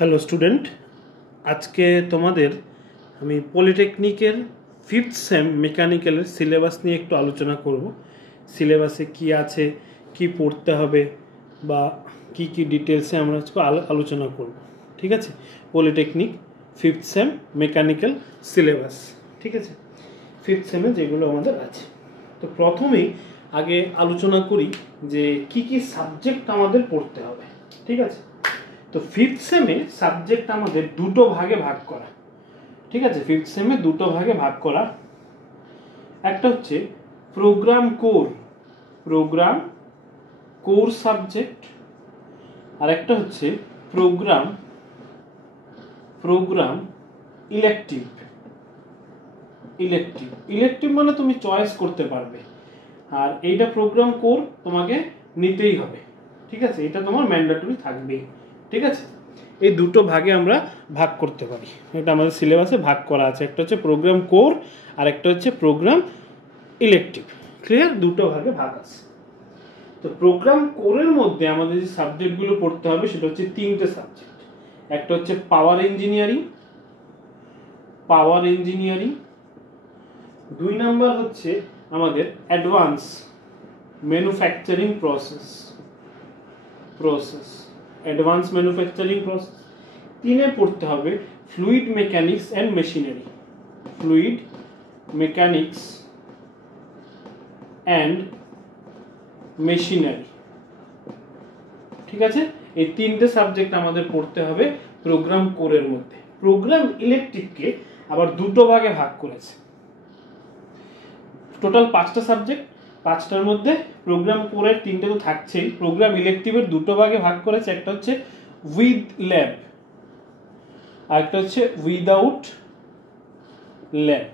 Hello student, আজকে তোমাদের আমি পলিটেকনিকের 5th সেম মেকানিক্যালের সিলেবাস নিয়ে একটু আলোচনা করব। সিলেবাসে কি আছে, কি পড়তে হবে বা কি কি ডিটেলসে আমরা আজকে আলোচনা করব। ঠিক আছে, polytechnic 5th same mechanical syllabus. ঠিক আছে, 5th সেমে যেগুলো আমাদের আছে। তো প্রথমেই আগে আলোচনা করি যে কি কি সাবজেক্ট আমাদের পড়তে হবে। ঠিক আছে, তো 5th সেমে সাবজেক্ট আমাদের দুটো ভাগে ভাগ করা। ঠিক আছে, 5th সেমে দুটো ভাগে ভাগ করা। একটা হচ্ছে প্রোগ্রাম কোর সাবজেক্ট, আর একটা হচ্ছে প্রোগ্রাম ইলেকটিভ মানে তুমি চয়েস করতে পারবে, আর এইটা প্রোগ্রাম কোর তোমাকে নিতেই হবে। ঠিক আছে, এটা তোমার ম্যান্ডেটরি থাকবেই। ঠিক আছে, এই দুটো ভাগে আমরা ভাগ করতে পারি, এটা আমাদের সিলেবাসে ভাগ করা আছে। একটা হচ্ছে প্রোগ্রাম কোর আর একটা হচ্ছে প্রোগ্রাম ইলেকটিভ। ক্লিয়ার, দুটো ভাগে ভাগ আছে। তো প্রোগ্রাম কোরের মধ্যে আমাদের যে সাবজেক্টগুলো পড়তে হবে সেটা হচ্ছে তিনটে সাবজেক্ট। একটা হচ্ছে পাওয়ার ইঞ্জিনিয়ারিং, 2 নাম্বার হচ্ছে আমাদের অ্যাডভান্স ম্যানুফ্যাকচারিং প্রসেস, 3 পড়তে হবে ফ্লুইড মেকানিক্স অ্যান্ড মেশিনারি। ঠিক আছে, এই তিনটে সাবজেক্ট আমাদের পড়তে হবে প্রোগ্রাম কোরের মধ্যে। প্রোগ্রাম ইলেকট্রিককে আবার দুটো ভাগে ভাগ করেছে। টোটাল 5টা সাবজেক্ট, 5টার মধ্যে প্রোগ্রাম কোরের 3টে তো থাকছেই, প্রোগ্রাম ইলেকটিভের দুটো ভাগে ভাগ করেছে। একটা হচ্ছে উইথ ল্যাব আর একটা হচ্ছে উইদাউট ল্যাব।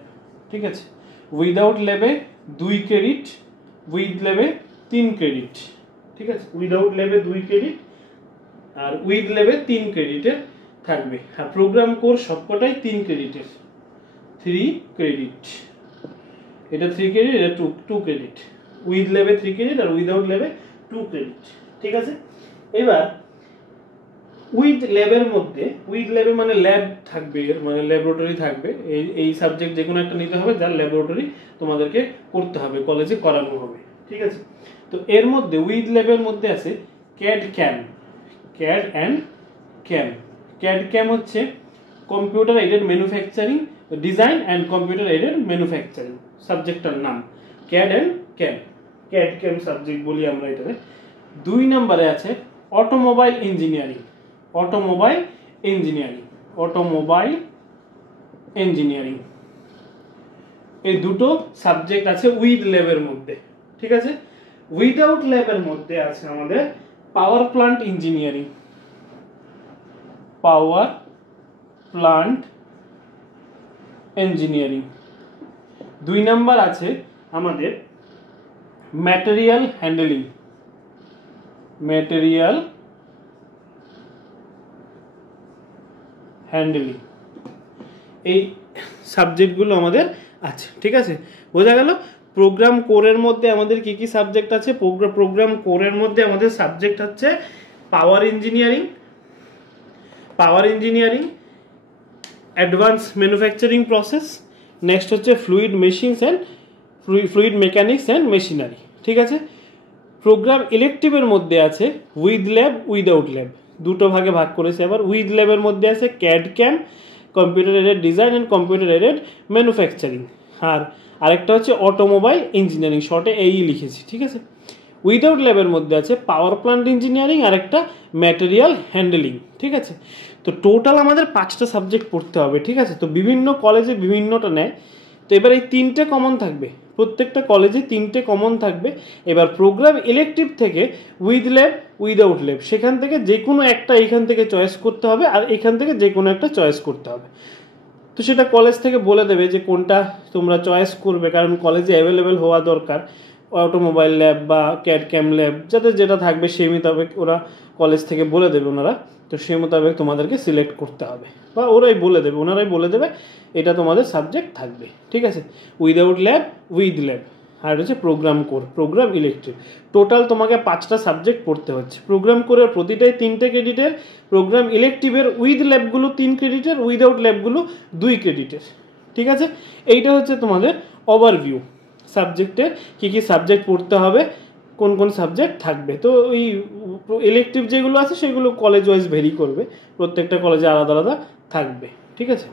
ঠিক আছে, উইদাউট ল্যাবে 2 ক্রেডিট, উইথ ল্যাবে 3 ক্রেডিট। ঠিক আছে, উইদাউট ল্যাবে 2 ক্রেডিট আর উইথ ল্যাবে 3 ক্রেডিটের থাকবে। আর প্রোগ্রাম কোর সবকটাই 3 ক্রেডিটের, 3 ক্রেডিট। এটা 3 ক্রেডিট, এটা 2 ক্রেডিট। উইথ ল্যাবে 3 ক্রেডিট আর উইদাউট ল্যাবে 2 ক্রেডিট। ঠিক আছে, এবার উইথ ল্যাবে মানে ল্যাব থাকবে, মানে ল্যাবরেটরি থাকবে। এই সাবজেক্ট যে কোনো একটা নিতে হবে যার ল্যাবরেটরি তোমাদেরকে করতে হবে, কলেজে করানো হবে। ঠিক আছে, তো এর মধ্যে উইথ ল্যাবের মধ্যে আছে ক্যাড ক্যাম হচ্ছে computer aided manufacturing design and computer aided manufacturing, সাবজেক্টটার নাম ক্যাড ক্যাম সাবজেক্ট বলি আমরা এটাতে। 2 নম্বরে আছে অটোমোবাইল ইঞ্জিনিয়ারিং। এই দুটো সাবজেক্ট আছে উইথ ল্যাবের মধ্যে। ঠিক আছে, উইদাউট ল্যাবের মধ্যে আছে আমাদের পাওয়ার প্ল্যান্ট ইঞ্জিনিয়ারিং। 2 নাম্বার আছে আমাদের ম্যাটেরিয়াল হ্যান্ডলিং। এই সাবজেক্টগুলো আমাদের আছে। ঠিক আছে, বোঝা গেল প্রোগ্রাম কোরের মধ্যে আমাদের কি কি সাবজেক্ট আছে। প্রোগ্রাম কোরের মধ্যে আমাদের সাবজেক্ট হচ্ছে পাওয়ার engineering, advance manufacturing process, next হচ্ছে ফ্লুইড মেকানিক্স অ্যান্ড মেশিনারি। ঠিক আছে, প্রোগ্রাম ইলেকটিভের মধ্যে আছে উইথ ল্যাব উইদাউট ল্যাব, দুটো ভাগে ভাগ করেছে। আবার উইথ ল্যাবের মধ্যে আছে CAD CAM, computer aided design and computer aided manufacturing. আর আরেকটা হচ্ছে অটোমোবাইল ইঞ্জিনিয়ারিং, শর্টে এই লিখেছি। ঠিক আছে, উইদাউট ল্যাবের মধ্যে আছে পাওয়ার প্ল্যান্ট ইঞ্জিনিয়ারিং আর একটা ম্যাটেরিয়াল হ্যান্ডলিং। ঠিক আছে, তো টোটাল আমাদের 5টা সাবজেক্ট পড়তে হবে। ঠিক আছে, তো বিভিন্ন কলেজে বিভিন্নটা নেয়। তো এবার এই 3টে কমন থাকবে, প্রত্যেকটা কলেজে 3টে কমন থাকবে। এবার প্রোগ্রাম ইলেকটিভ থেকে উইথ ল্যাব উইদাউট ল্যাব, সেখান থেকে যে কোনো একটা এইখান থেকে চয়েস করতে হবে আর এখান থেকে যে কোনো একটা চয়েস করতে হবে। তো সেটা কলেজ থেকে বলে দেবে যে কোনটা তোমরা চয়েস করবে, কারণ কলেজে অ্যাভেলেবেল হওয়া দরকার। অটোমোবাইল ল্যাব বা ক্যাড ক্যাম ল্যাব যাদের যেটা থাকবে সেই মোতাবেক ওরা কলেজ থেকে বলে দেবে ওনারা। তো সেই মোতাবেক তোমাদেরকে সিলেক্ট করতে হবে, বা ওরাই বলে দেবে এটা তোমাদের সাবজেক্ট থাকবে। ঠিক আছে, উইদাউট ল্যাব উইথ ল্যাব। আর হচ্ছে program core, program elective. Total তোমাকে 5টা সাবজেক্ট পড়তে হচ্ছে। প্রোগ্রাম কোরের প্রতিটাই 3টে ক্রেডিটের, প্রোগ্রাম ইলেকটিভের উইথ ল্যাবগুলো 3 ক্রেডিটের, উইদাউট ল্যাবগুলো 2 ক্রেডিটের। ঠিক আছে, এইটা হচ্ছে তোমাদের ওভারভিউ সাবজেক্টের, কী কী সাবজেক্ট পড়তে হবে, কোন কোন সাবজেক্ট থাকবে। তো ওই ইলেকটিভ যেগুলো আছে সেগুলো কলেজ ওয়াইজ ভেরি করবে, প্রত্যেকটা কলেজে আলাদা আলাদা থাকবে। ঠিক আছে,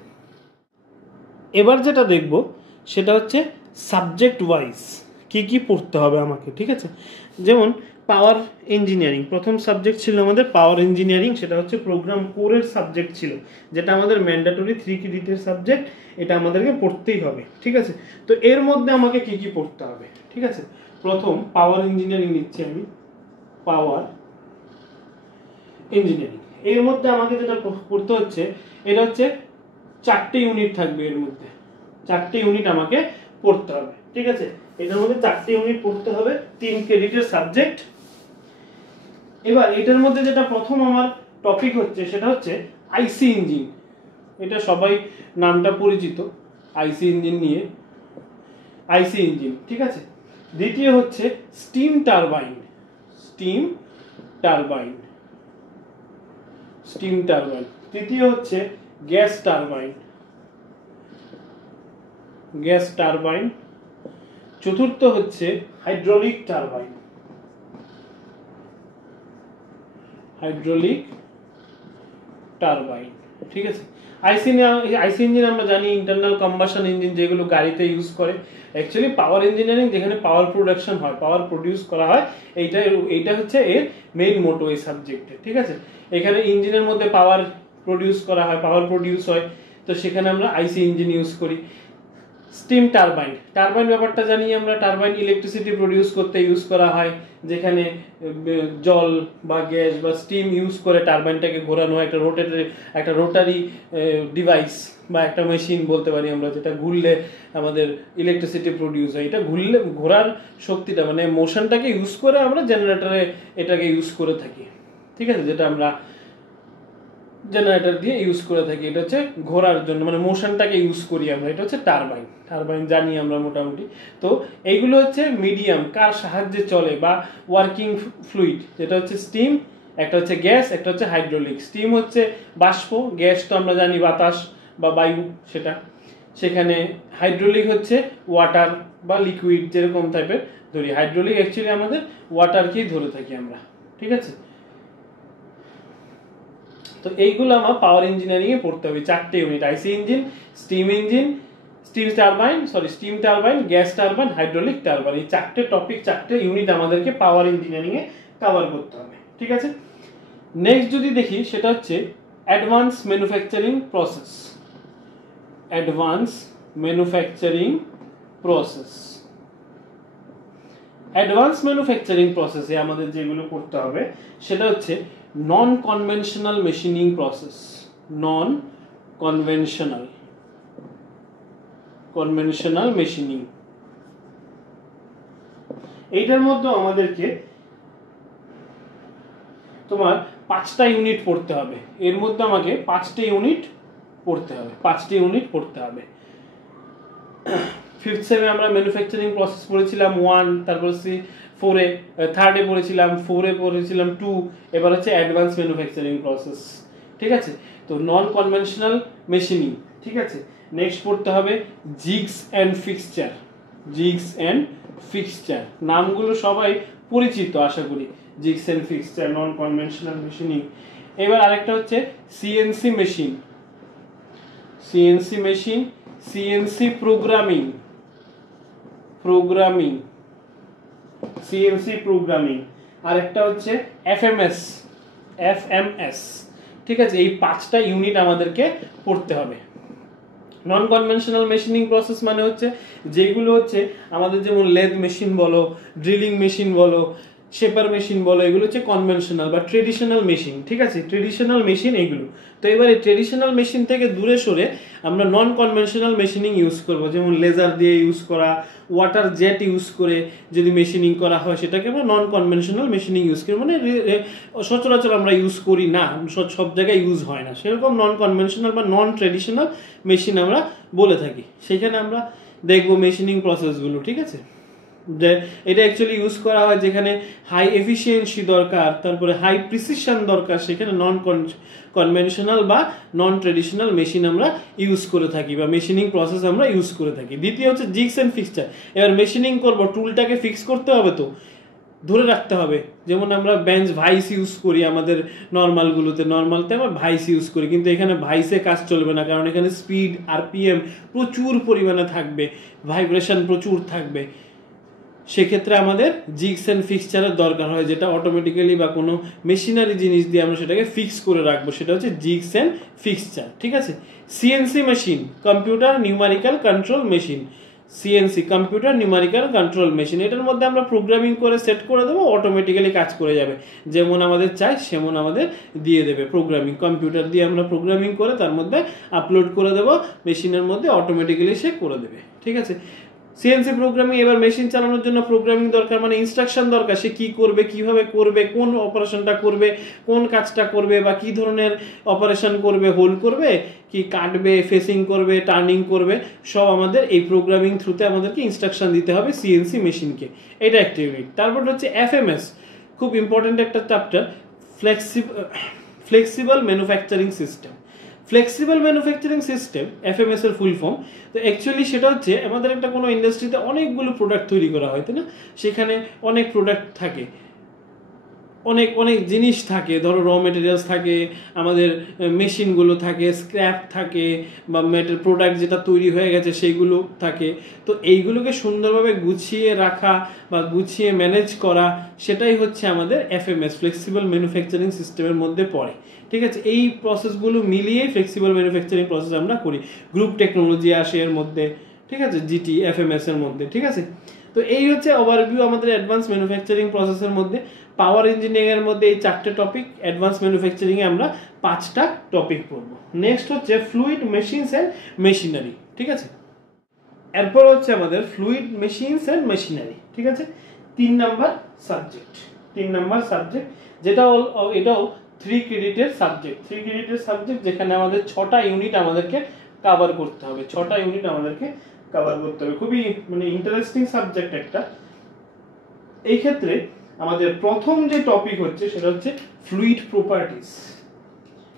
এবার যেটা দেখব সেটা হচ্ছে সাবজেক্ট ওয়াইজ কী কী পড়তে হবে আমাকে। ঠিক আছে, যেমন পাওয়ার ইঞ্জিনিয়ারিং, প্রথম সাবজেক্ট ছিল আমাদের পাওয়ার ইঞ্জিনিয়ারিং, সেটা হচ্ছে প্রোগ্রাম কোরের সাবজেক্ট ছিল, যেটা আমাদের ম্যান্ডেটরি 3 ক্রেডিটের সাবজেক্ট, এটা আমাদেরকে পড়তেই হবে। ঠিক আছে, তো এর মধ্যে আমাকে কী কী পড়তে হবে। ঠিক আছে, প্রথম পাওয়ার ইঞ্জিনিয়ারিং নিচ্ছি আমি, পাওয়ার ইঞ্জিনিয়ারিং। এর মধ্যে আমাকে যেটা পড়তে হচ্ছে, এটা হচ্ছে 4টে ইউনিট থাকবে, এর মধ্যে 4টে ইউনিট আমাকে পড়তে হবে। ঠিক আছে, এটার মধ্যে 4টে ইউনিট পড়তে হবে, 3 ক্রেডিটের সাবজেক্ট। এবার এটার মধ্যে যেটা প্রথম আমার টপিক হচ্ছে সেটা হচ্ছে আইসি ইঞ্জিন। এটা সবাই নামটা পরিচিত, আইসি ইঞ্জিন নিয়ে, আইসি ইঞ্জিন। ঠিক আছে, দ্বিতীয় হচ্ছে steam turbine, steam turbine, steam turbine. তৃতীয় হচ্ছে গ্যাস টারবাইন, গ্যাস টারবাইন। চতুর্থ হচ্ছে হাইড্রোলিক টারবাইন, হাইড্রোলিক টারবাইন। ঠিক আছে, আইসি ইঞ্জিন আমরা জানি ইন্টারনাল কম্বাশন ইঞ্জিন, যেগুলো গাড়িতে ইউজ করে। অ্যাকচুয়ালি পাওয়ার ইঞ্জিনিয়ারিং যেখানে পাওয়ার প্রোডাকশন হয়, পাওয়ার প্রডিউস করা হয়, এইটা হচ্ছে এর মেইন মোটো এই সাবজেক্টে। ঠিক আছে, এখানে ইঞ্জিনের মধ্যে পাওয়ার প্রডিউস করা হয়, পাওয়ার প্রডিউস হয়, তো সেখানে আমরা আইসি ইঞ্জিন ইউজ করি। স্টিম টারবাইন, টারবাইন ব্যাপারটা জানি আমরা, টারবাইন ইলেকট্রিসিটি প্রডিউস করতে ইউজ করা হয়, যেখানে জল বা গ্যাস বা স্টিম ইউজ করে টারবাইনটাকে ঘোরানো হয়, একটা রোটারি ডিভাইস বা একটা মেশিন বলতে পারি আমরা, যেটা ঘুরলে আমাদের ইলেকট্রিসিটি প্রডিউস হয়। এটা ঘোরার শক্তিটা মানে মোশনটাকে ইউজ করে আমরা জেনারেটরে এটাকে ইউজ করে থাকি। ঠিক আছে, যেটা আমরা জেনারেটর দিয়ে ইউজ করে থাকি, এটা হচ্ছে ঘোরার জন্য, মানে মোশনটাকে ইউজ করি আমরা, এটা হচ্ছে টারবাইন। টারবাইন জানি আমরা মোটামুটি। তো এইগুলো হচ্ছে মিডিয়াম, কার সাহায্যে চলে বা ওয়ার্কিং ফ্লুইড, যেটা হচ্ছে স্টিম, একটা হচ্ছে গ্যাস, একটা হচ্ছে হাইড্রোলিক। স্টিম হচ্ছে বাষ্প, গ্যাস তো আমরা জানি বাতাস বা বায়ু সেটা, সেখানে হাইড্রোলিক হচ্ছে ওয়াটার বা লিকুইড যেরকম টাইপের ধরি। হাইড্রোলিক অ্যাকচুয়ালি আমাদের ওয়াটারকেই ধরে থাকি আমরা। ঠিক আছে, তো এইগুলো আমার পাওয়ার ইঞ্জিনিয়ারিং এ পড়তে হবে, 4টে unit, IC engine, steam engine, steam turbine, gas turbine, hydraulic turbine. এই 4টে টপিক, 4টে ইউনিট আমাদেরকে পাওয়ার ইঞ্জিনিয়ারিং এ কভার করতে হবে। ঠিক আছে, নেক্সট যদি দেখি সেটা হচ্ছে advance manufacturing process, advance manufacturing process. Advance manufacturing প্রসেসে আমাদের যেগুলো করতে হবে সেটা হচ্ছে নন কনভেনশনাল মেশিনিং প্রসেস, নন কনভেনশনাল মেশিনিং। এইটার মধ্যে আমাদেরকে তোমার 5টা ইউনিট পড়তে হবে, এর মধ্যে আমাকে 5টে ইউনিট পড়তে হবে, 5টে ইউনিট পড়তে হবে। 5th সেমে আমরা ম্যানুফ্যাকচারিং প্রসেস পড়েছিলাম 1, তারপর 4-এ, 3rd-এ পড়েছিলাম, 4-এ পড়েছিলাম 2, এবার হচ্ছে অ্যাডভান্স ম্যানুফ্যাকচারিং প্রসেস। ঠিক আছে, তো নন কনভেনশনাল মেশিনিং। ঠিক আছে, নেক্সট পড়তে হবে jigsaw and fixture, jigsaw and fixture, নামগুলো সবাই পরিচিত আশা করি, jigsaw and fixture, non conventional machining. এবার আরেকটা হচ্ছে CNC machine, CNC machine, CNC programming, CNC programming. আরেকটা হচ্ছে এফএমএস। ঠিক আছে, এই 5টা ইউনিট আমাদেরকে পড়তে হবে। নন কনভেনশনাল মেশিনিং প্রসেস মানে হচ্ছে যেগুলো হচ্ছে আমাদের, যেমন লেদ মেশিন বলো, ড্রিলিং মেশিন বলো, শেপার মেশিন বলো, এগুলো হচ্ছে কনভেনশনাল বা ট্রেডিশনাল মেশিন। ঠিক আছে, ট্রেডিশনাল মেশিন এগুলো। তো এবারে ট্রেডিশনাল মেশিন থেকে দূরে সরে আমরা নন কনভেনশনাল মেশিনিং ইউজ করব, যেমন লেজার দিয়ে ইউজ করা, ওয়াটার জেট ইউজ করে যদি মেশিনিং করা হয় সেটাকে আমরা নন কনভেনশনাল মেশিনিং ইউজ করি, মানে সচরাচর আমরা ইউজ করি না, সব জায়গায় ইউজ হয় না, সেরকম নন কনভেনশনাল বা নন ট্রেডিশনাল মেশিন আমরা বলে থাকি। সেখানে আমরা দেখবো মেশিনিং প্রসেসগুলো। ঠিক আছে, যে এটা অ্যাকচুয়ালি ইউজ করা হয় যেখানে হাই এফিসিয়েন্সি দরকার, তারপরে হাই প্রিসিশন দরকার, সেখানে নন কনভেনশনাল বা নন ট্রেডিশনাল মেশিন আমরা ইউজ করে থাকি বা মেশিনিং প্রসেস আমরা ইউজ করে থাকি। দ্বিতীয় হচ্ছে জিগস অ্যান্ড ফিক্সচার। এবার মেশিনিং করবো, টুলটাকে ফিক্স করতে হবে, তো ধরে রাখতে হবে। যেমন আমরা বেঞ্চ ভাইস ইউজ করি আমাদের নর্মালগুলোতে, নর্মালতে আমরা ভাইস ইউজ করি, কিন্তু এখানে ভাইসে কাজ চলবে না, কারণ এখানে স্পিড আরপিএম প্রচুর পরিমাণে থাকবে, ভাইব্রেশন প্রচুর থাকবে। সেক্ষেত্রে আমাদের জিগস অ্যান্ড ফিক্সচারের দরকার হয়, যেটা অটোমেটিক্যালি বা কোনো মেশিনারি জিনিস দিয়ে আমরা সেটাকে ফিক্স করে রাখবো, সেটা হচ্ছে জিগস অ্যান্ড ফিক্সচার। ঠিক আছে। CNC machine, computer numerical control machine. CNC computer numerical control machine, এটার মধ্যে আমরা প্রোগ্রামিং করে সেট করে দেবো, অটোমেটিক্যালি কাজ করে যাবে, যেমন আমাদের চাই সেমন আমাদের দিয়ে দেবে। প্রোগ্রামিং কম্পিউটার দিয়ে আমরা প্রোগ্রামিং করে তার মধ্যে আপলোড করে দেবো, মেশিনের মধ্যে অটোমেটিক্যালি সে করে দেবে। ঠিক আছে। সিএনসি প্রোগ্রামিং, এবার মেশিন চালানোর জন্য প্রোগ্রামিং দরকার, মানে ইনস্ট্রাকশন দরকার, সে কি করবে, কিভাবে করবে, কোন অপারেশনটা করবে, কোন কাজটা করবে, বা কি ধরনের অপারেশন করবে, হোল্ড করবে কি কাটবে, ফেসিং করবে, টার্নিং করবে, সব আমাদের এই প্রোগ্রামিং থ্রুতে আমাদেরকে ইনস্ট্রাকশন দিতে হবে সিএনসি মেশিনকে। এটা একটা ইউনিট। তারপর হচ্ছে এফএমএস, খুব ইম্পর্টেন্ট একটা chapter, flexible manufacturing system. Flexible manufacturing system FMS এর ফুল ফর্ম। তো অ্যাকচুয়ালি সেটা হচ্ছে আমাদের একটা কোনো ইন্ডাস্ট্রিতে অনেকগুলো প্রোডাক্ট তৈরি করা হয়, তাই না? সেখানে অনেক প্রোডাক্ট থাকে, অনেক অনেক জিনিস থাকে, ধরো র মেটেরিয়ালস থাকে, আমাদের মেশিনগুলো থাকে, স্ক্র্যাপ থাকে, বা প্রোডাক্ট যেটা তৈরি হয়ে গেছে সেইগুলো থাকে। তো এইগুলোকে সুন্দরভাবে গুছিয়ে রাখা বা গুছিয়ে ম্যানেজ করা, সেটাই হচ্ছে আমাদের এফএমএস, ফ্লেক্সিবল ম্যানুফ্যাকচারিং সিস্টেমের মধ্যে পড়ে। ঠিক আছে। এই প্রসেসগুলো মিলিয়ে ফ্লেক্সিবল ম্যানুফ্যাকচারিং প্রসেস আমরা করি। গ্রুপ টেকনোলজি আসে এর মধ্যে, ঠিক আছে, জিটি এফএমএস এর মধ্যে। ঠিক আছে। তো এই হচ্ছে ওভারভিউ আমাদের অ্যাডভান্স ম্যানুফ্যাকচারিং প্রসেসের মধ্যে। পাওয়ার ইঞ্জিনিয়ারিং এর মধ্যে এই 4টে টপিক, অ্যাডভান্স ম্যানুফ্যাকচারিং এ আমরা 5টা টপিক পড়বো। নেক্সট হচ্ছে ফ্লুইড মেশিনস এন্ড মেশিনারি। ঠিক আছে। এরপর হচ্ছে আমাদের ফ্লুইড মেশিনস এন্ড মেশিনারি। ঠিক আছে। 3 নাম্বার সাবজেক্ট, যেটা এটাও 3 ক্রেডিটের সাবজেক্ট, 3 ক্রেডিটের সাবজেক্ট, যেখানে আমাদের 6টা ইউনিট আমাদেরকে কভার করতে হবে, 6টা ইউনিট আমাদেরকে কভার করতে হবে। খুবই মানে ইন্টারেস্টিং সাবজেক্ট একটা। এই ক্ষেত্রে আমাদের প্রথম যে টপিক হচ্ছে সেটা হচ্ছে ফ্লুইড প্রপার্টিস।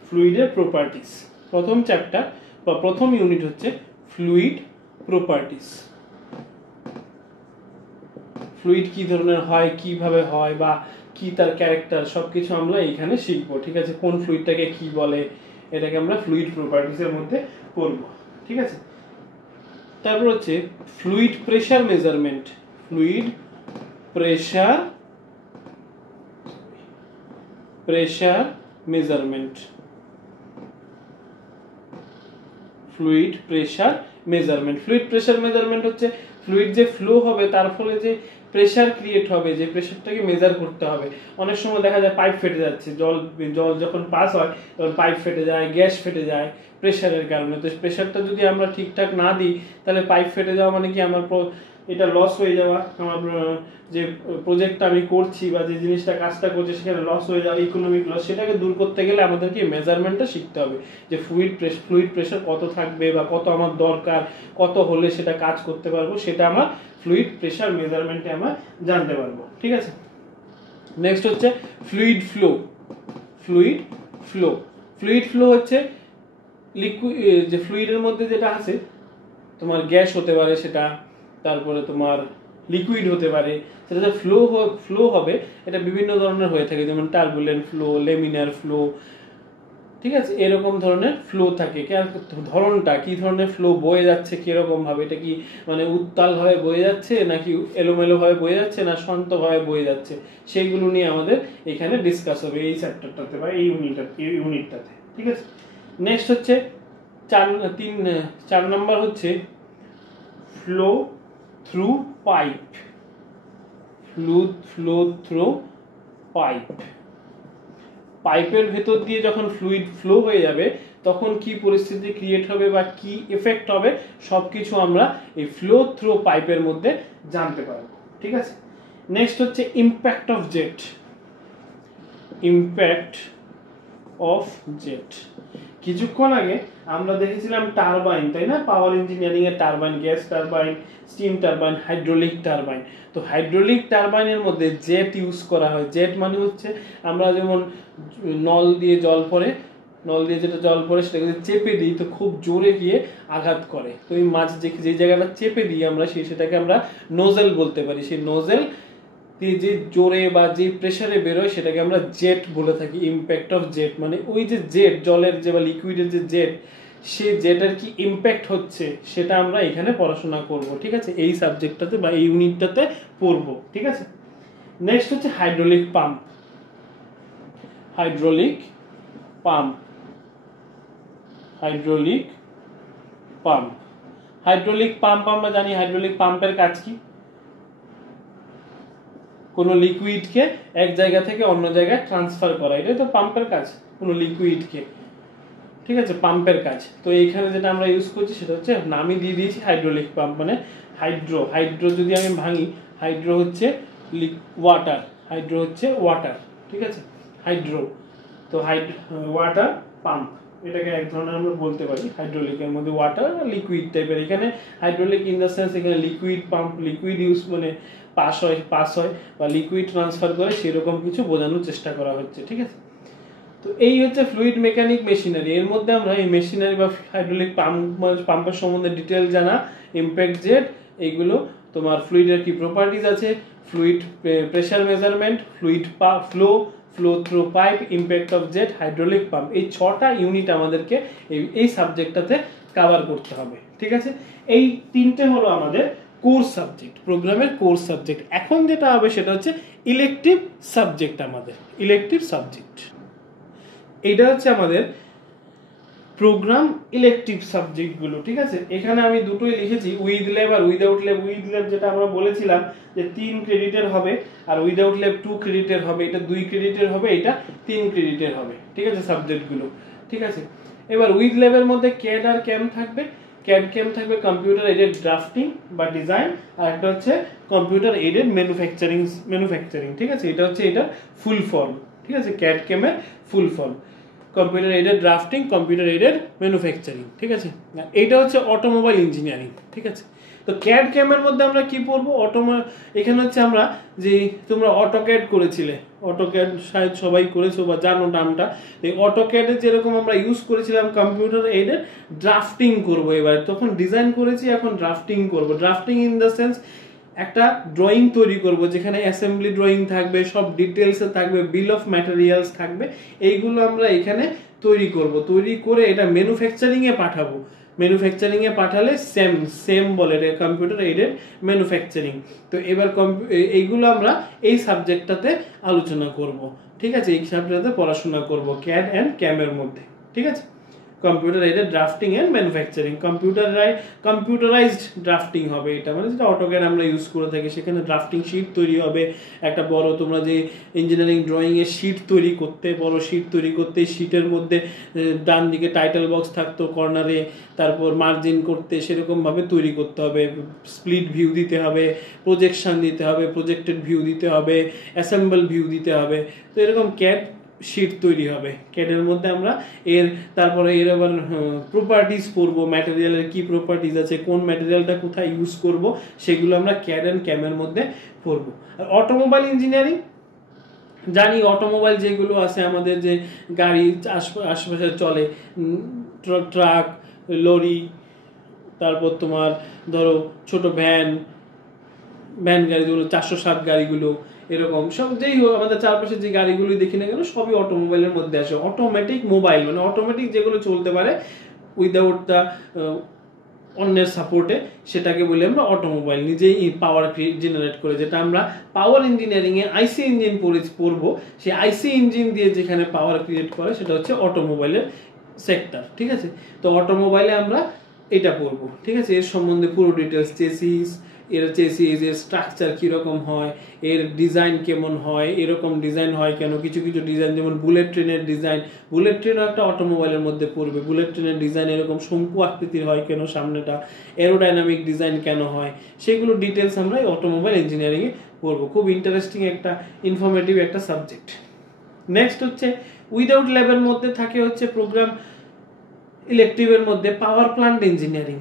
ফ্লুইডের প্রপার্টিস প্রথম চ্যাপ্টার বা প্রথম ইউনিট হচ্ছে ফ্লুইড প্রপার্টিস। ফ্লুইড কি ধরনের হয়, কিভাবে হয়, বা কি তার ক্যারেক্টার, সবকিছু আমরা এখানে শিখবো। ঠিক আছে। কোন ফ্লুইডটাকে কি বলে, এটাকে আমরা ফ্লুইড প্রপার্টিসের মধ্যে পড়বো। ঠিক আছে। তারপর হচ্ছে fluid pressure measurement. Fluid pressure measurement. Fluid pressure measurement. Fluid pressure measurement হচ্ছে ফ্লুইড যে ফ্লো হবে তার ফলে যে প্রেসার ক্রিয়েট হবে, যে প্রেসারটাকে মেজার করতে হবে। অনেক সময় দেখা যায় পাইপ ফেটে যাচ্ছে, জল যখন পাস হয় তখন পাইপ ফেটে যায়, গ্যাস ফেটে যায় প্রেসারের কারণে। তো প্রেসারটা যদি আমরা ঠিকঠাক না দিই তাহলে পাইপ ফেটে যাওয়া মানে কি আমার এটা লস হয়ে যাওয়া, আমার যে প্রজেক্টটা আমি করছি বা যে জিনিসটা কাজটা করছি সেখানে লস হয়ে যাওয়া, ইকোনমিক লস, সেটাকে দূর করতে গেলে আমাদেরকে মেজারমেন্টটা শিখতে হবে, যে ফ্লুইড প্রেসার কত থাকবে বা কত আমার দরকার, কত হলে সেটা কাজ করতে পারবো, সেটা আমার ফ্লুইড প্রেসার মেজারমেন্টে আমরা জানতে পারবো। ঠিক আছে। নেক্সট হচ্ছে ফ্লুইড ফ্লো। ফ্লুইড ফ্লো হচ্ছে লিকুইড, যে ফ্লুইডের মধ্যে যেটা আছে, তোমার গ্যাস হতে পারে সেটা, তারপরে তোমার লিকুইড হতে পারে, সেটা যে ফ্লো হবে এটা বিভিন্ন ধরনের হয়ে থাকে, যেমন টার্বুলেন্ট ফ্লো, লেমিনার ফ্লো। ঠিক আছে। এরকম ধরনের ফ্লো থাকে। ধরনটা কি ধরনের ফ্লো বয়ে যাচ্ছে, কিরকম ভাবে, এটা কি মানে উত্তাল ভাবে বয়ে যাচ্ছে, নাকি এলোমেলো ভাবে বয়ে যাচ্ছে, না শান্ত ভাবে বয়ে যাচ্ছে, সেইগুলো নিয়ে আমাদের এখানে ডিসকাস হবে এই চ্যাপ্টারটাতে বা এই ইউনিটটাতে। ঠিক আছে। নেক্সট হচ্ছে 4 নাম্বার হচ্ছে flow through pipe. Flow through pipe. পাইপের ভেতর দিয়ে যখন ফ্লুইড ফ্লো হয়ে যাবে তখন কি পরিস্থিতি ক্রিয়েট হবে বা কি এফেক্ট হবে, সবকিছু আমরা এই ফ্লো থ্রু পাইপের মধ্যে জানতে পারবো। ঠিক আছে। নেক্সট হচ্ছে ইম্প্যাক্ট অফ জেট। কিছুক্ষণ আগে আমরা দেখেছিলাম টারবাইন, তাই না? পাওয়ার ইঞ্জিনিয়ারিং এর turbine, gas turbine, steam turbine, hydraulic turbine. তো হাইড্রোলিক টারবাইনের মধ্যে জেট ইউজ করা হয়। জেট মানে হচ্ছে আমরা যেমন নল দিয়ে জল পড়ে, নল দিয়ে যেটা জল পড়ে সেটাকে চেপে দিই তো খুব জোরে গিয়ে আঘাত করে। তো এই মাছ যে জায়গাটা চেপে দিই আমরা সেটাকে আমরা নোজেল বলতে পারি। সেই নোজেল যে জোরে বা যে প্রেসারে বেরোয় সেটাকে আমরা জেট বলে থাকি। ইম্প্যাক্ট অফ জেট মানে ওই যে জেট, জলের যে বা লিকুইডের যে জেট, সে জেটের কি ইম্প্যাক্ট হচ্ছে সেটা আমরা এখানে পড়াশোনা করব, ঠিক আছে? এই সাবজেক্টটাতে বা এই ইউনিটটাতে পড়ব, ঠিক আছে? নেক্সট হচ্ছে hydraulic pump. Hydraulic pump, hydraulic pump. Hydraulic pump আমরা জানি হাইড্রোলিক পাম্পের কাজ কি? কোনো লিকুইডকে এক জায়গা থেকে অন্য জায়গায় ট্রান্সফার করা, এটাই তো পাম্পের কাজ, কোনো লিকুইডকে, ঠিক আছে? পাম্পের কাজ। তো এইখানে যেটা আমরা ইউজ করছি সেটা হচ্ছে নামই দিয়ে দিয়েছি হাইড্রোলিক পাম্প, মানে হাইড্রো। হাইড্রো যদি আমি ভাঙি, হাইড্রো হচ্ছে ওয়াটার, হাইড্রো হচ্ছে ওয়াটার, ঠিক আছে? হাইড্রো তো ওয়াটার পাম্প, এটাকে এক ধরনের আমরা বলতে পারি। হাইড্রোলিকের মধ্যে ওয়াটার লিকুইড টাইপের, এখানে হাইড্রোলিক ইন দ্য সেন্স এখানে লিকুইড পাম্প, লিকুইড ইউজ মানে পাস হয় বা লিকুইড ট্রান্সফার করে সেরকম কিছু বোঝানোর চেষ্টা করা হচ্ছে, ঠিক আছে? তো এই হচ্ছে ফ্লুইড মেকানিক মেশিনারি। এর মধ্যে আমরা এই মেশিনারি বা হাইড্রোলিক পাম্পের সম্বন্ধে ডিটেল জানা, ইম্প্যাক্ট জেট, এইগুলো তোমার ফ্লুইডের কি প্রপার্টিজ আছে, fluid pressure measurement, fluid flow through pipe, impact of jet, hydraulic pump, এই 6টা ইউনিট আমাদেরকে এই সাবজেক্টটাতে কভার করতে হবে, ঠিক আছে? এই 3টে হলো আমাদের কোর্স সাবজেক্ট, প্রোগ্রামের কোর্স সাবজেক্ট। এখন যেটা হবে সেটা হচ্ছে ইলেকটিভ সাবজেক্ট, আমাদের ইলেকটিভ সাবজেক্ট। এইটা হচ্ছে আমাদের প্রোগ্রাম ইলেকটিভ সাবজেক্টগুলো, ঠিক আছে? এখানে আমি দুটোই লিখেছি, উইথ ল্যাব আর উইদাউট ল্যাব। উইথ ল্যাব যেটা আমরা বলেছিলাম যে 3 ক্রেডিটের হবে, আর উইদাউট ল্যাব 2 ক্রেডিটের হবে। এটা 2 ক্রেডিটের হবে, এটা 3 ক্রেডিটের হবে, ঠিক আছে? সাবজেক্টগুলো, ঠিক আছে? এবার উইথ ল্যাবের মধ্যে ক্যাড আর ক্যাম থাকবে। ক্যাড ক্যাম থাকবে কম্পিউটার এডেড ড্রাফটিং বা ডিজাইন, আর একটা হচ্ছে কম্পিউটার এডেড ম্যানুফ্যাকচারিং, ঠিক আছে? এটা হচ্ছে এটা ফুল ফর্ম, ঠিক আছে? ক্যাড ক্যামের full form computer aided drafting, computer aided manufacturing, ঠিক আছে? এইটা হচ্ছে অটোমোবাইল ইঞ্জিনিয়ারিং, ঠিক আছে? তো ক্যাড ক্যামের মধ্যে আমরা কি পড়বো? এখানে হচ্ছে আমরা যে তোমরা অটোক্যাড করেছিলে, অটোক্যাড শায়দ সবাই করেছো বা জানো নামটা। এই অটোক্যাডে যেরকম আমরা ইউজ করেছিলাম কম্পিউটার এডেড ড্রাফটিং করবো, এবার তখন ডিজাইন করেছি, এখন ড্রাফটিং করবো। ড্রাফটিং ইন দ্য সেন্স একটা ড্রয়িং তৈরি করব যেখানে অ্যাসেম্বলি ড্রয়িং থাকবে, সব ডিটেলসে থাকবে, বিল অফ ম্যাটেরিয়ালস থাকবে, এইগুলো আমরা এখানে তৈরি করব। তৈরি করে এটা ম্যানুফ্যাকচারিংয়ে পাঠাবো। ম্যানুফ্যাকচারিংয়ে পাঠালে সেম বলে এটা কম্পিউটার এডেড ম্যানুফ্যাকচারিং। তো এবার এইগুলো আমরা এই সাবজেক্টটাতে আলোচনা করব, ঠিক আছে? এই সাবজেক্টটাতে পড়াশোনা করব ক্যাড অ্যান্ড ক্যামের মধ্যে, ঠিক আছে? Computer aided drafting and manufacturing, computerized drafting হবে এটা, মানে যেটা অটোক্যাড আমরা ইউজ করে থাকি। সেখানে ড্রাফটিং শিট তৈরি হবে, একটা বড় তোমরা যে ইঞ্জিনিয়ারিং ড্রয়িং এর শিট তৈরি করতে, বড় শিট তৈরি করতে, শিটের মধ্যে ডান দিকে টাইটেল বক্স থাকতো কর্নারে, তারপর মার্জিন করতে, সেরকম ভাবে তৈরি করতে হবে। স্প্লিট ভিউ দিতে হবে, প্রজেকশন দিতে হবে, প্রজেক্টেড ভিউ দিতে হবে, অ্যাসেম্বল ভিউ দিতে হবে। তো এরকম ক্যাড শিট তৈরি হবে। ক্যাডের মধ্যে আমরা তারপরে এর আবার প্রপার্টিজ পড়বো, ম্যাটেরিয়ালের কি প্রপার্টিজ আছে, কোন ম্যাটেরিয়ালটা কোথায় ইউজ করব, সেগুলো আমরা ক্যাড অ্যান্ড ক্যামের মধ্যে পড়বো। আর অটোমোবাইল ইঞ্জিনিয়ারিং জানি, অটোমোবাইল যেগুলো আছে আমাদের, যে গাড়ি আশপাশে চলে, ট্রাক, লরি, তারপর তোমার ধরো ছোট ভ্যান গাড়ি যেগুলো 407 গাড়িগুলো, এরকম সব যেই হোক আমাদের চারপাশে যে গাড়িগুলো দেখি না কেন সবই অটোমোবাইলের মধ্যে আসে। অটোমেটিক মোবাইল মানে অটোমেটিক যেগুলো চলতে পারে উইদাউট দ্য অন্যের সাপোর্টে, সেটাকে বলি আমরা অটোমোবাইল, নিজেই পাওয়ার জেনারেট করে। যেটা আমরা পাওয়ার ইঞ্জিনিয়ারিংয়ে আইসি ইঞ্জিন পড়বো, সেই আইসি ইঞ্জিন দিয়ে যেখানে পাওয়ার ক্রিয়েট করে সেটা হচ্ছে অটোমোবাইলের সেক্টর, ঠিক আছে? তো অটোমোবাইলে আমরা এটা পড়বো, ঠিক আছে? এর সম্বন্ধে পুরো ডিটেলস, চেসিস, এর স্ট্রাকচার কিরকম হয়, এর ডিজাইন কেমন হয়, এরকম ডিজাইন হয় কেন, কিছু ডিজাইন যেমন বুলেট ট্রেনের ডিজাইন, বুলেট ট্রেনও একটা অটোমোবাইলের মধ্যে পড়বে। বুলেট ট্রেনের ডিজাইন এরকম শঙ্কু আকৃতির হয় কেন, সামনেটা এরোডাইনামিক ডিজাইন কেন হয়, সেগুলো ডিটেলস আমরা এই অটোমোবাইল ইঞ্জিনিয়ারিংয়ে পড়বো। খুব ইন্টারেস্টিং একটা ইনফরমেটিভ একটা সাবজেক্ট। নেক্সট হচ্ছে উইদাউট ল্যাবের মধ্যে থাকে হচ্ছে প্রোগ্রাম ইলেকটিভের মধ্যে power plant engineering.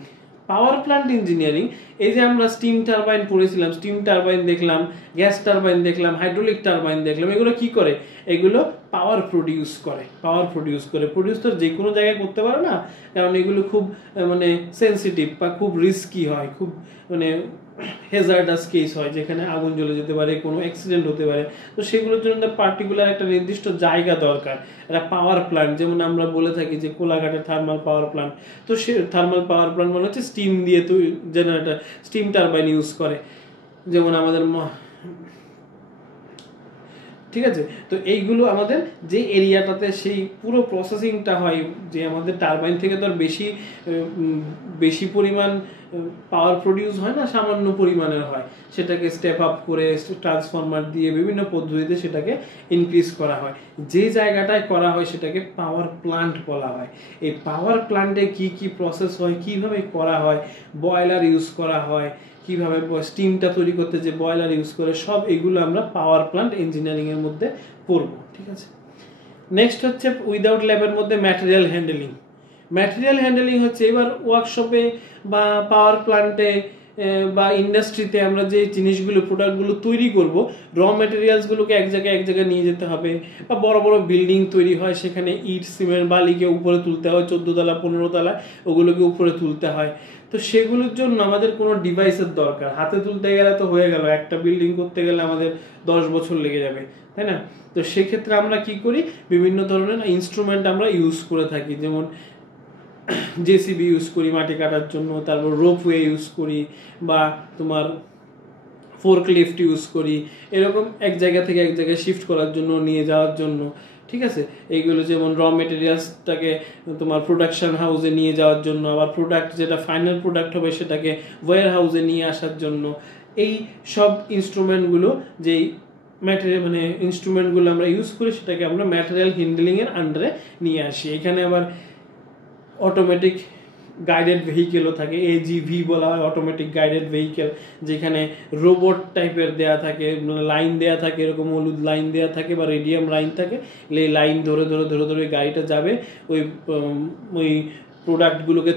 Power plant engineering, এই যে আমরা স্টিম টারবাইন পড়েছিলাম, স্টিম টারবাইন দেখলাম, গ্যাস টারবাইন দেখলাম, হাইড্রোলিক টারবাইন দেখলাম, এগুলো কি করে? এগুলো পাওয়ার প্রডিউস করে। প্রডিউস তো যে কোনো জায়গায় করতে পারে না, কারণ এগুলো খুব মানে সেন্সিটিভ বা খুব রিস্কি হয়, খুব মানে হেজার্ডাস কেস হয়, যেখানে আগুন জ্বলে যেতে পারে, কোনো অ্যাক্সিডেন্ট হতে পারে। তো সেগুলোর জন্য পার্টিকুলার একটা নির্দিষ্ট জায়গা দরকার। একটা পাওয়ার প্ল্যান্ট, যেমন আমরা বলে থাকি যে কোলাঘাটের থার্মাল পাওয়ার প্ল্যান্ট, তো সে থার্মাল পাওয়ার প্ল্যান্ট মানে হচ্ছে স্টিম দিয়ে তো জেনারেটর, স্টিম টারবাইন ইউজ করে, যেমন আমাদের ঠিক আছে। তো এইগুলো আমাদের যে এরিয়াটাতে সেই পুরো প্রসেসিংটা হয়, যে আমাদের টারবাইন থেকে তো আর বেশি পরিমাণ পাওয়ার প্রডিউস হয় না, সামান্য পরিমাণের হয়, সেটাকে স্টেপ আপ করে ট্রান্সফরমার দিয়ে বিভিন্ন পদ্ধতিতে সেটাকে ইনক্রিজ করা হয়। যে জায়গাটায় করা হয় সেটাকে পাওয়ার প্ল্যান্ট বলা হয়। এই পাওয়ার প্ল্যান্টে কি কি প্রসেস হয়, কিভাবে করা হয়, বয়লার ইউজ করা হয়, কিভাবে স্টিমটা তৈরি করতে যে বয়লার ইউজ করে, সব এগুলো আমরা পাওয়ার প্ল্যান্ট ইঞ্জিনিয়ারিং এর মধ্যে পড়বো। ঠিক আছে। নেক্সট হচ্ছে উইদাউট ল্যাবের মধ্যে ম্যাটেরিয়াল হ্যান্ডেলিং। ম্যাটেরিয়াল হ্যান্ডেলিং হচ্ছে এবার ওয়ার্কশপে বা পাওয়ার প্ল্যান্টে বা ইন্ডাস্ট্রিতে আমরা যে জিনিসগুলো, প্রোডাক্টগুলো তৈরি করব, র ম্যাটেরিয়ালসগুলোকে এক জায়গায় নিয়ে যেতে হবে। বা বড় বড় বিল্ডিং তৈরি হয়, সেখানে ইট, সিমেন্ট, বালিকে উপরে তুলতে হয়, 14 তলা 15 তলা ওগুলোকে উপরে তুলতে হয়। তো সেগুলোর জন্য আমাদের কোনো ডিভাইসের দরকার। হাতে তুলতে গেলে তো হয়ে গেল, একটা বিল্ডিং করতে গেলে আমাদের 10 বছর লেগে যাবে, তাই না? তো সেক্ষেত্রে আমরা কি করি, বিভিন্ন ধরনের ইনস্ট্রুমেন্ট আমরা ইউজ করে থাকি, যেমন জেসিবি ইউজ করি মাটি কাটার জন্য, তারপর রোপওয়ে ইউজ করি, বা তোমার ফোর্কলিফট ইউজ করি, এরকম এক জায়গা থেকে এক জায়গায় শিফট করার জন্য, নিয়ে যাওয়ার জন্য। ঠিক আছে। এইগুলো যেমন র মেটেরিয়ালসটাকে তোমার প্রোডাকশন হাউসে নিয়ে যাওয়ার জন্য, আবার প্রোডাক্ট যেটা ফাইনাল প্রোডাক্ট হবে সেটাকে ওয়্যার হাউসে নিয়ে আসার জন্য। এই সব ইনস্ট্রুমেন্টগুলো, যেই ম্যাটেরিয়াল মানে ইনস্ট্রুমেন্টগুলো আমরা ইউজ করি, সেটাকে আমরা ম্যাটেরিয়াল হ্যান্ডলিং এর আন্ডারে নিয়ে আসি। এখানে আবার অটোমেটিক গাইডেড ভেহিকেলও থাকে, এজিভি বলা হয়, অটোমেটিক গাইডেড ভেহিকেল, যেখানে রোবট টাইপের দেয়া থাকে, লাইন দেয়া থাকে, এরকম হলুদ লাইন দেয়া থাকে বা রেডিয়াম লাইন থাকে, এই লাইন ধরে ধরে ধরে ধরে গাড়িটা যাবে, ওই প্রোডাক্টগুলোকে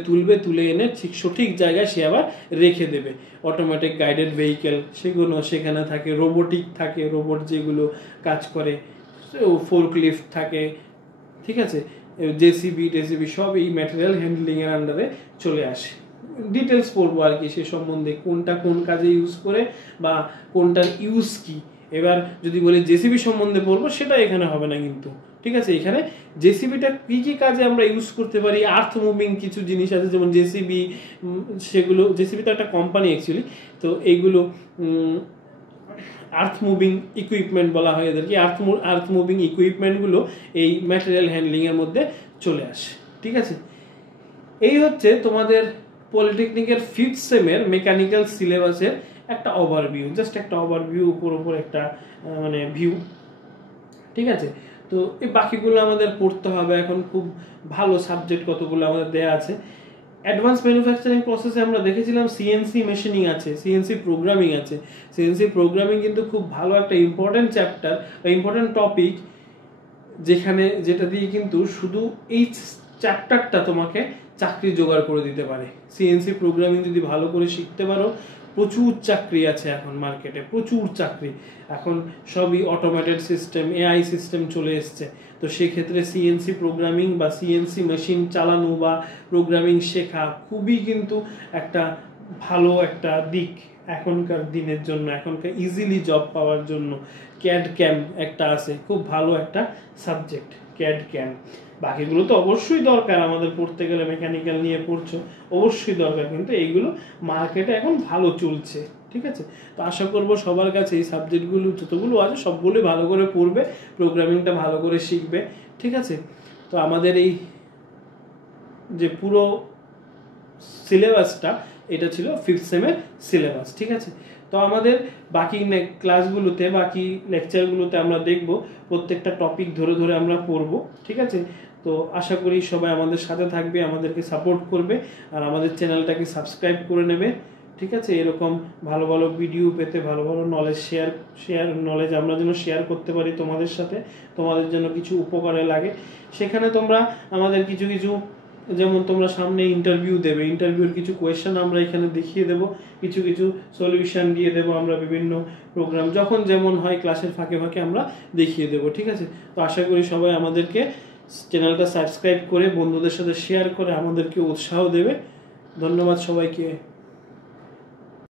তুলে এনে ঠিক সঠিক জায়গায় সে আবার রেখে দেবে। অটোমেটিক গাইডেড ভেহিকেল সেগুলো সেখানে থাকে, রোবোটিক থাকে, রোবট যেগুলো কাজ করে, ফোর্কলিফট থাকে। ঠিক আছে। জেসিবি সব এই ম্যাটেরিয়াল হ্যান্ডলিং এর আন্ডারে চলে আসে। ডিটেলস পড়বো আর কি সে সম্বন্ধে, কোনটা কোন কাজে ইউজ করে বা কোনটার ইউজ কি। এবার যদি বলি জেসিবি সম্বন্ধে পড়বো, সেটা এখানে হবে না কিন্তু। ঠিক আছে। এখানে জেসিবিটা কি কি কাজে আমরা ইউজ করতে পারি, আর্থ মুভিং কিছু জিনিস আছে, যেমন জেসিবি, সেগুলো জেসিবি তো একটা কোম্পানি অ্যাকচুয়ালি, তো এইগুলো আর্থ মুভিং ইকুইপমেন্ট বলা হয় এদেরকে। আর্থ মুভিং ইকুইপমেন্টগুলো এই ম্যাটেরিয়াল হ্যান্ডলিং এর মধ্যে চলে আসে। ঠিক আছে। এই হচ্ছে তোমাদের পলিটেকনিকের 5th সেমের মেকানিক্যাল সিলেবাসের একটা ওভারভিউ, জাস্ট একটা ওভারভিউ, উপর একটা মানে ভিউ। ঠিক আছে। তো এই বাকিগুলো আমাদের পড়তে হবে এখন। খুব ভালো সাবজেক্ট কতগুলো আমাদের দেয়া আছে। অ্যাডভান্স ম্যানুফ্যাকচারিং প্রসেসে আমরা দেখেছিলাম সিএনসি মেশিনিং আছে, সিএনসি প্রোগ্রামিং আছে। সিএনসি প্রোগ্রামিং কিন্তু খুব ভালো একটা ইম্পর্টেন্ট চ্যাপ্টার বা ইম্পর্টেন্ট টপিক, যেটা দিয়ে কিন্তু শুধু এই চ্যাপ্টারটা তোমাকে চাকরি জোগাড় করে দিতে পারে। সিএনসি প্রোগ্রামিং যদি ভালো করে শিখতে পারো, প্রচুর চাকরি আছে এখন মার্কেটে, প্রচুর চাকরি। এখন সবই অটোমেটেড সিস্টেম, এআই সিস্টেম চলে এসছে। তো সেক্ষেত্রে সিএনসি প্রোগ্রামিং বা সিএনসি মেশিন চালানো বা প্রোগ্রামিং শেখা খুবই কিন্তু একটা ভালো একটা দিক এখনকার দিনের জন্য, এখনকার ইজিলি জব পাওয়ার জন্য। ক্যাড ক্যাম একটা আছে, খুব ভালো একটা সাবজেক্ট ক্যাড ক্যাম। বাকিগুলো তো অবশ্যই দরকার আমাদের পড়তে গেলে, মেকানিক্যাল নিয়ে পড়ছো অবশ্যই দরকার, কিন্তু এইগুলো মার্কেটে এখন ভালো চলছে। ঠিক আছে। তো আশা করবো সবার কাছে এই সাবজেক্টগুলো যতগুলো আছে সবগুলোই ভালো করে পড়বে, প্রোগ্রামিংটা ভালো করে শিখবে। ঠিক আছে। তো আমাদের এই যে পুরো সিলেবাসটা, এটা ছিল 5th সেমের সিলেবাস। ঠিক আছে। তো আমাদের বাকি ক্লাসগুলোতে, বাকি লেকচারগুলোতে আমরা দেখব, প্রত্যেকটা টপিক ধরে ধরে আমরা পড়ব। ঠিক আছে। তো আশা করি সবাই আমাদের সাথে থাকবে, আমাদেরকে সাপোর্ট করবে, আর আমাদের চ্যানেলটাকে সাবস্ক্রাইব করে নেবে। ঠিক আছে। এরকম ভালো ভালো ভিডিও পেতে, ভালো ভালো নলেজ আমরা যেন শেয়ার করতে পারি তোমাদের সাথে, তোমাদের জন্য কিছু উপকারে লাগে, সেখানে তোমরা আমাদের কিছু যেমন তোমরা সামনে ইন্টারভিউ দেবে, ইন্টারভিউর কিছু কোয়েশ্চেন আমরা এখানে দেখিয়ে দেবো, কিছু কিছু সলিউশন দিয়ে দেবো আমরা বিভিন্ন প্রোগ্রাম, যখন যেমন হয় ক্লাসের ফাঁকে ফাঁকে আমরা দেখিয়ে দেবো। ঠিক আছে, তো আশা করি সবাই আমাদেরকে চ্যানেলটা সাবস্ক্রাইব করে বন্ধুদের সাথে শেয়ার করে আমাদেরকে উৎসাহ দেবে। ধন্যবাদ সবাইকে।